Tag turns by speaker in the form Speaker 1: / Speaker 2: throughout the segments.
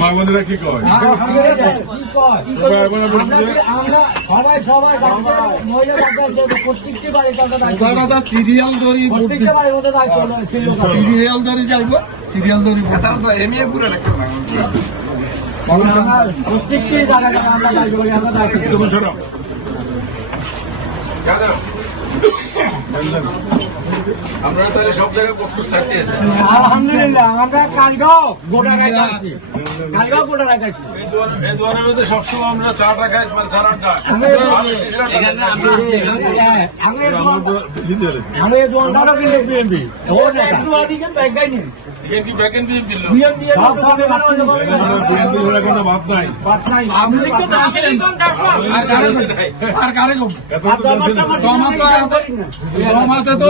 Speaker 1: মা বোনেরা কি কয়?
Speaker 2: সিরিয়াল ধরি সিরিয়াল ধরে। যাইব সিরিয়াল ধরি
Speaker 3: প্রত্যেকটি জায়গায় আমরা দায়িত্ব করি আমরা দায়িত্ব
Speaker 1: তুমি শোনো
Speaker 4: আমরা তাহলে সব জায়গায় প্রস্তুত থাকতে আছে।
Speaker 3: আলহামদুলিল্লাহ আমরা কালগাঁও গোটা গাইছি কালগাঁও গোটা
Speaker 4: এই দোয়ারের মধ্যে সবসময় আমরা চাটা খাই মানে চার আড্ডা
Speaker 1: আমরা নাই
Speaker 3: নাই।
Speaker 2: জমাতে তো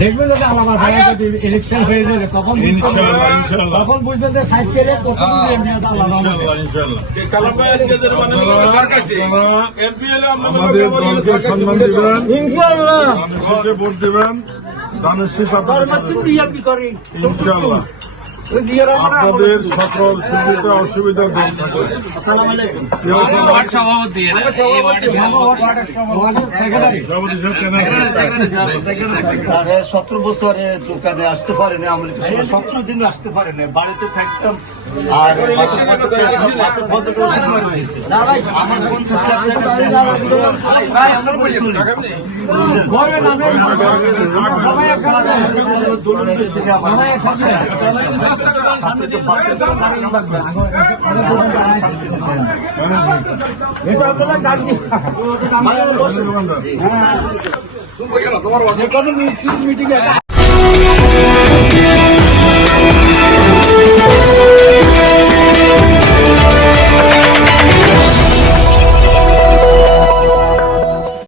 Speaker 3: দেখবেন যদি আমার ভাইয়া যদি ইলেকশন হয়ে যাবে তখন বুঝবেন
Speaker 1: ইনশাআল্লাহ, ইনশাআল্লাহ।
Speaker 3: তখন বুঝবেন যে সাইজ করে প্রথম বিএমপি আল্লাহ
Speaker 1: ইনশাআল্লাহ, ইনশাআল্লাহ।
Speaker 4: এই কালাম ভাই আজকে এদের মানে
Speaker 1: আপনারা-। আপনারা দিবেন ভোট দানের শেষ আপনাদের সাথে আপনাদের সকল সুবিধা অসুবিধা দূর থাকবে
Speaker 2: সভাপতি
Speaker 5: সতেরো বছরে দোকানে আসতে পারেনি আমরা সতেরো দিন আসতে পারেনি বাড়িতে থাকতাম আর। আমার পঞ্চাশ লাখ টাকা ছিল। ভাই, আমার বলে চলি। দোলন দিয়েছে কি আমার? আপনি তো বাসের জন্য নামেন লাগবেন। মানে বসে-
Speaker 1: দোকানদার
Speaker 3: মিটিং